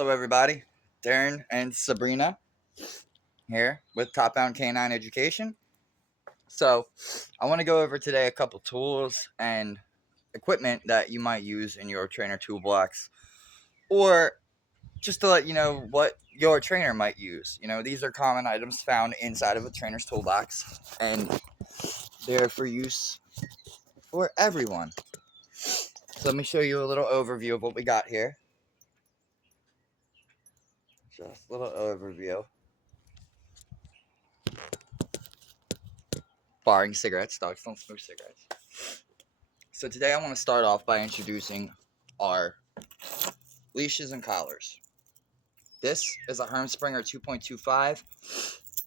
Hello, everybody. Darren and Sabrina here with Top Bound Canine Education. So, I want to go over today a couple tools and equipment that you might use in your trainer toolbox, or just to let you know what your trainer might use. These are common items found inside of a trainer's toolbox, and they're for use for everyone. So, let me show you a little overview of what we got here. Just a little overview. Barring cigarettes, dogs don't smoke cigarettes. So today I want to start off by introducing our leashes and collars. This is a Hermspringer 2.25.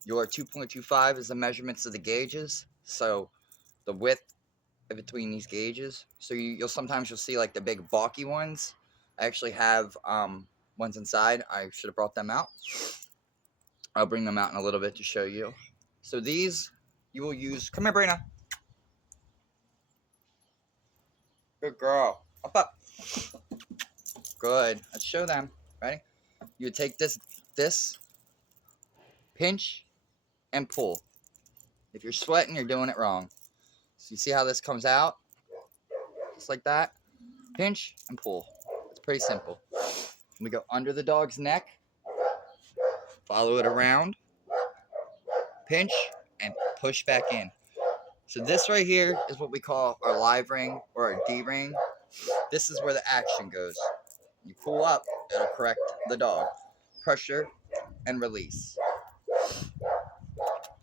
Your 2.25 is the measurements of the gauges, so the width between these gauges. So you'll sometimes see like the big bulky ones. I actually have ones inside. I should have brought them out. I'll bring them out in a little bit to show you. So these you will use. Come here, Brina. Good girl. Up. Good. Let's show them. Ready? You would take this, pinch, and pull. If you're sweating, you're doing it wrong. So you see how this comes out? Just like that. Pinch and pull. It's pretty simple. We go under the dog's neck. Follow it around. Pinch and push back in. So this right here is what we call our live ring or our D ring. This is where the action goes. You pull up, it'll correct the dog. Pressure and release.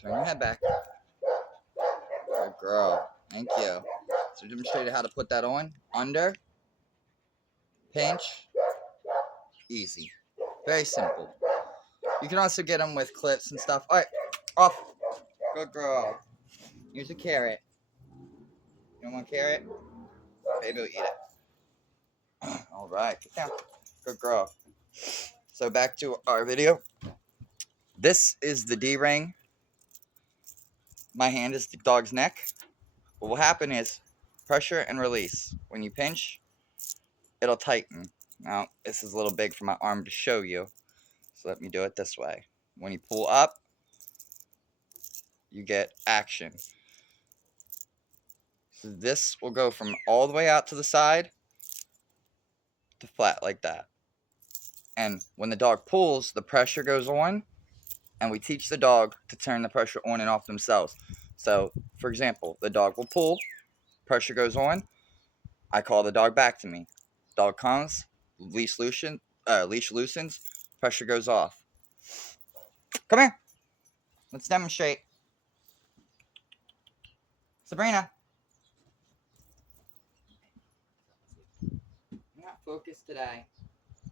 Turn your head back. Good girl. Thank you. So demonstrated how to put that on. Under. Pinch. Easy. Very simple. You can also get them with clips and stuff. Alright. Off. Good girl. Here's a carrot. You don't want a carrot? Baby will eat it. Alright. Get down. Good girl. So back to our video. This is the D-ring. My hand is the dog's neck. What will happen is pressure and release. When you pinch, it'll tighten. Now, this is a little big for my arm to show you. So let me do it this way. When you pull up, you get action. So this will go from all the way out to the side to flat like that. And when the dog pulls, the pressure goes on, and we teach the dog to turn the pressure on and off themselves. So, for example, the dog will pull, pressure goes on, I call the dog back to me. Dog comes, leash loosens, pressure goes off. Come here. Let's demonstrate. Sabrina. You're not focused today.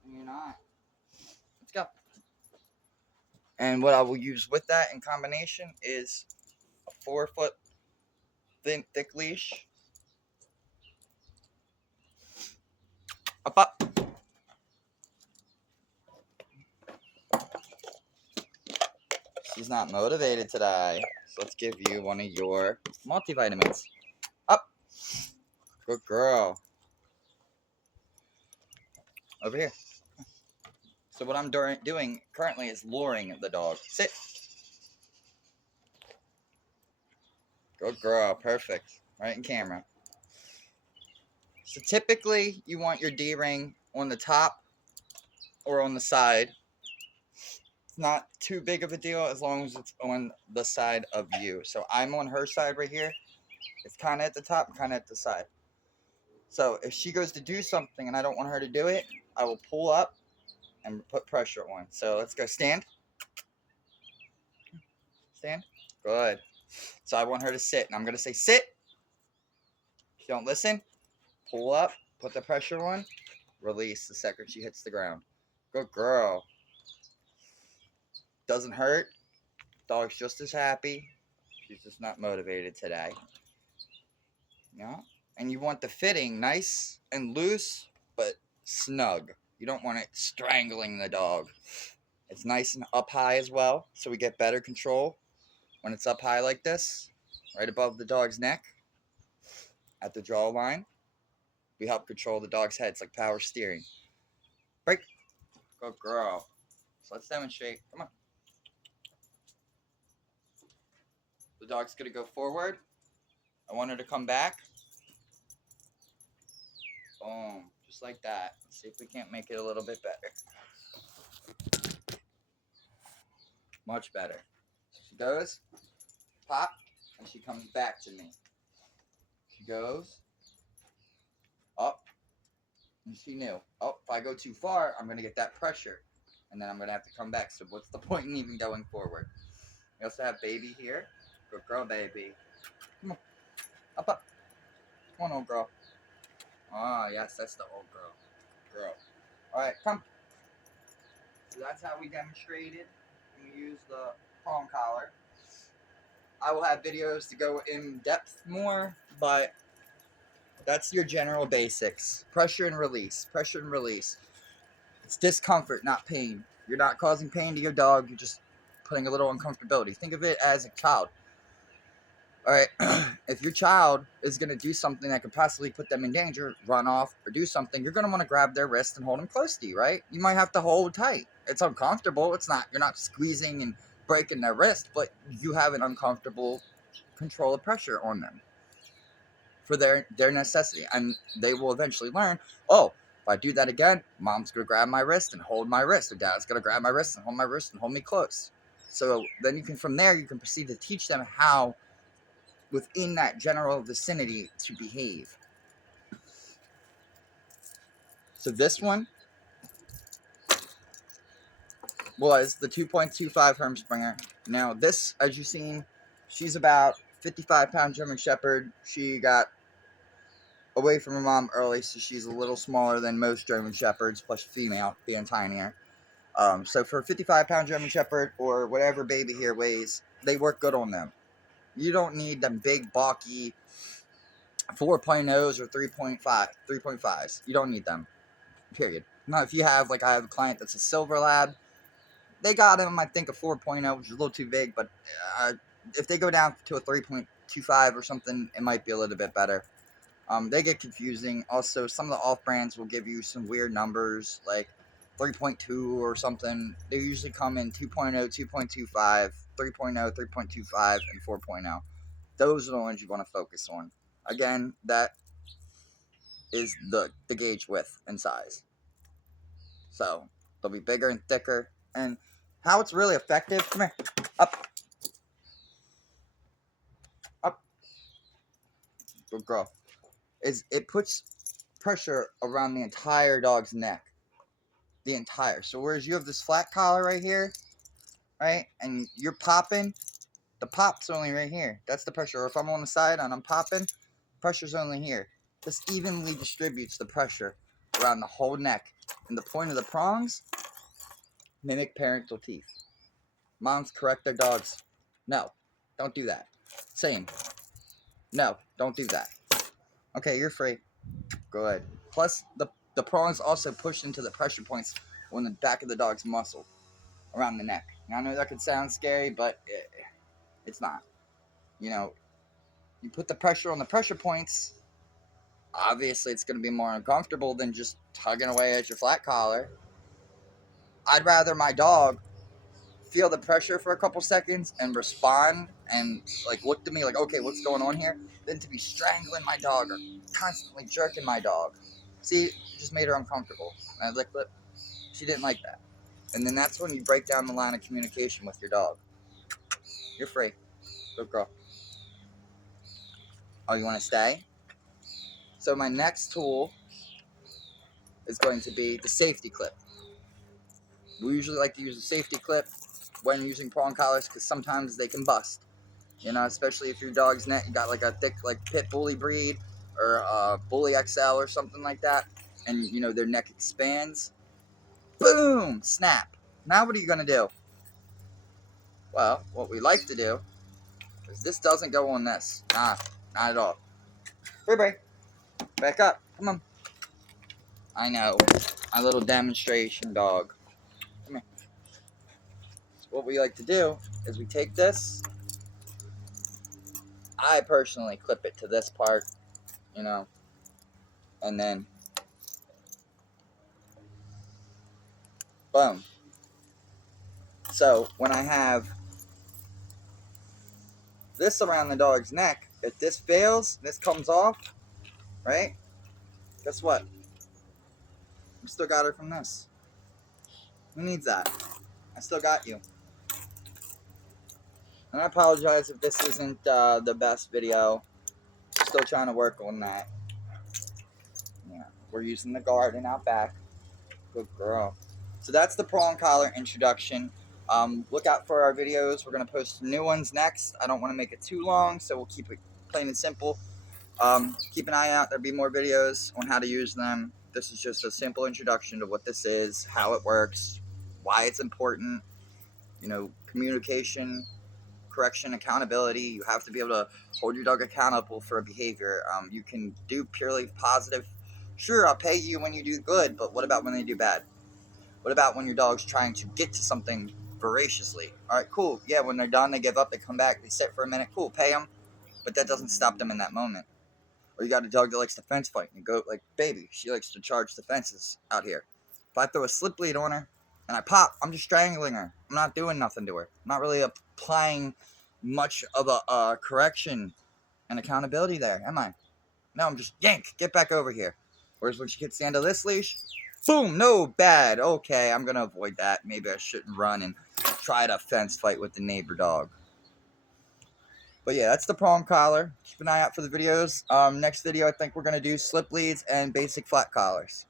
You're not. Let's go. And what I will use with that in combination is a 4-foot thick leash. Up. She's not motivated today. So let's give you one of your multivitamins. Up. Good girl. Over here. So what I'm doing currently is luring the dog. Sit. Good girl. Perfect. Right in camera. So typically you want your D-ring on the top or on the side. It's not too big of a deal as long as it's on the side of you. So I'm on her side right here. It's kind of at the top, kind of at the side. So if she goes to do something and I don't want her to do it, I will pull up and put pressure on. So let's go. Stand. Stand. Good. So I want her to sit. And I'm going to say sit. If you don't listen, pull up, put the pressure on, release the second she hits the ground. Good girl. Doesn't hurt. Dog's just as happy. She's just not motivated today. Yeah. And you want the fitting nice and loose, but snug. You don't want it strangling the dog. It's nice and up high as well, so we get better control when it's up high like this, right above the dog's neck, at the draw line. We help control the dog's head. It's like power steering. Break. Good girl. So let's demonstrate. Come on. The dog's gonna go forward. I want her to come back. Boom. Just like that. Let's see if we can't make it a little bit better. Much better. So she goes, pop, and she comes back to me. She goes, up, and she knew. Oh, if I go too far, I'm gonna get that pressure. And then I'm gonna have to come back. So what's the point in even going forward? We also have baby here. Good girl, baby. Come on. Up, up. Come on, old girl. Ah, yes, that's the old girl. Girl. Alright, come. So that's how we demonstrated. We use the prong collar. I will have videos to go in depth more, but that's your general basics. Pressure and release. Pressure and release. It's discomfort, not pain. You're not causing pain to your dog. You're just putting a little uncomfortability. Think of it as a child. All right, if your child is going to do something that could possibly put them in danger, run off or do something, you're going to want to grab their wrist and hold them close to you, right? You might have to hold tight. It's uncomfortable. You're not squeezing and breaking their wrist, but you have an uncomfortable control of pressure on them for their necessity. And they will eventually learn, oh, if I do that again, mom's going to grab my wrist and hold my wrist, or dad's going to grab my wrist and hold my wrist and hold me close. So then from there, you can proceed to teach them how within that general vicinity to behave. So this one was the 2.25 Hermspringer. Now this, as you've seen, she's about 55-pound German Shepherd. She got away from her mom early, so she's a little smaller than most German Shepherds, plus female, being tinier. So for a 55-pound German Shepherd or whatever baby here weighs, they work good on them. You don't need them big, balky 4.0s or 3.5s. You don't need them. Period. Now, if you have, like I have a client that's a Silver Lab, they got him, I think, a 4.0, which is a little too big, but if they go down to a 3.25 or something, it might be a little bit better. They get confusing. Also, some of the off brands will give you some weird numbers, like 3.2 or something. They usually come in 2.0, 2.25, 3.0, 3.25, and 4.0. Those are the ones you want to focus on. Again, that is the gauge width and size. So they'll be bigger and thicker. And how it's really effective, come here, up, up, good girl, is it puts pressure around the entire dog's neck. The entire. So whereas you have this flat collar right here, right, and you're popping, the pop's only right here. That's the pressure. Or if I'm on the side and I'm popping, pressure's only here. This evenly distributes the pressure around the whole neck. And the point of the prongs, mimic parental teeth. Moms correct their dogs. No, don't do that. Same. No, don't do that. Okay, you're free. Go ahead. Plus, the prongs also push into the pressure points on the back of the dog's muscle around the neck. Now, I know that could sound scary, but it's not. You know, you put the pressure on the pressure points, obviously it's going to be more uncomfortable than just tugging away at your flat collar. I'd rather my dog feel the pressure for a couple seconds and respond and like look to me like, okay, what's going on here, than to be strangling my dog or constantly jerking my dog. See, it just made her uncomfortable. And I licked it. She didn't like that. And then that's when you break down the line of communication with your dog. You're free. Good girl. Oh, you want to stay? So my next tool is going to be the safety clip. We usually like to use a safety clip when using prong collars because sometimes they can bust. You know, especially if your dog's neck, you got like a thick, like pit bully breed or bully XL or something like that, and you know their neck expands. Boom! Snap. Now what are you gonna do? Well, what we like to do is this doesn't go on this. Nah, not at all. Bye. Back up. Come on. I know. My little demonstration dog. Come here. So what we like to do is we take this. I personally clip it to this part, you know, and then Boom. So when I have this around the dog's neck, if this fails, this comes off, right? Guess what? I still got her from this. Who needs that? I still got you. And I apologize if this isn't the best video. Still trying to work on that. Yeah, we're using the garden out back. Good girl. So that's the prong collar introduction. Look out for our videos. We're going to post new ones next. I don't want to make it too long, so we'll keep it plain and simple. Keep an eye out. There'll be more videos on how to use them. This is just a simple introduction to what this is, how it works, why it's important. You know, communication, correction, accountability. You have to be able to hold your dog accountable for a behavior. You can do purely positive. Sure, I'll pay you when you do good, but what about when they do bad? What about when your dog's trying to get to something voraciously? All right, cool. Yeah, when they're done, they give up, they come back, they sit for a minute. Cool, pay them, but that doesn't stop them in that moment. Or you got a dog that likes to fence fight. You go like, baby, she likes to charge the fences out here. If I throw a slip lead on her and I pop, I'm just strangling her. I'm not doing nothing to her. I'm not really applying much of a correction and accountability there, am I? No, I'm just yank, get back over here. Whereas when she gets the end of this leash, boom, no, bad. Okay, I'm gonna avoid that. Maybe I shouldn't run and try to fence fight with the neighbor dog. But yeah, that's the prong collar. Keep an eye out for the videos. Next video, I think we're gonna do slip leads and basic flat collars.